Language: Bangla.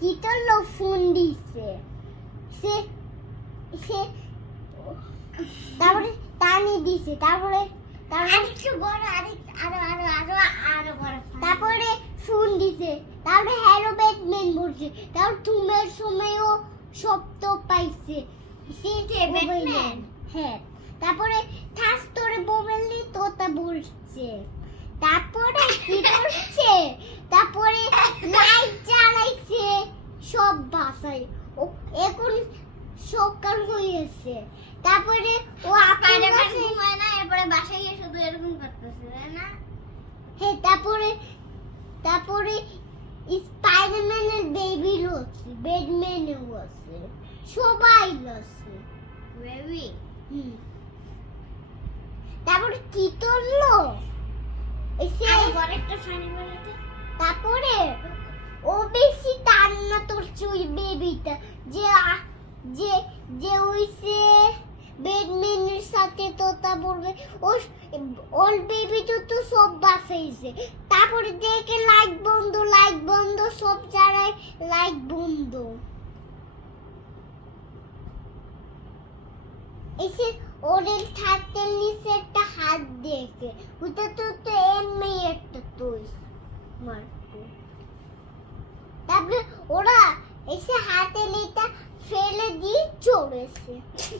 করল ফোন দিছে সে সে তারপরে টানি দিছে তারপরে তারপরে আরেকটু বড় আরেক আরও আরও আরও আরও বড় তারপরে ফোন দিছে তারপরে হ্যালো ব্যাটম্যান বলছে তারপর তুমের সময়ও শব্দ পাইছে। সে কে, ব্যাটম্যান? হ্যাঁ তারপরে ঠাস তোরে বললি তোতা বলছে। তারপরে কি করছে তারপরে লাইট জ্বালাইছে বাসায়। ও এখন সকাল হয়েছে তারপরে ও আপনার কাছে ঘুমায় না এরপরে বাসায় গিয়ে শুধু এরকম করতেছে না? হ্যাঁ তারপরে তারপরে স্পাইডারম্যানের বেবি রয়েছে ব্যাটম্যানও আছে সবাই আছে। বেবি হুম। তারপরে কি বলতে তারপরে চুই বেবিটা যে যে যে ওইসে ব্যাটম্যানের সাথে তোতা বলবে ও ওর বেবি তো তো সব বাসাইছে তারপরে দেখে লাইট বন্ধ লাইট বন্ধ, সব জায়গায় লাইট বন্ধ। এসে ওদের থাকতে নিচে একটা হাত দেখে, ওটা তো তো এমনি একটা তুই মারতো তারপরে ওরা এসে হাতে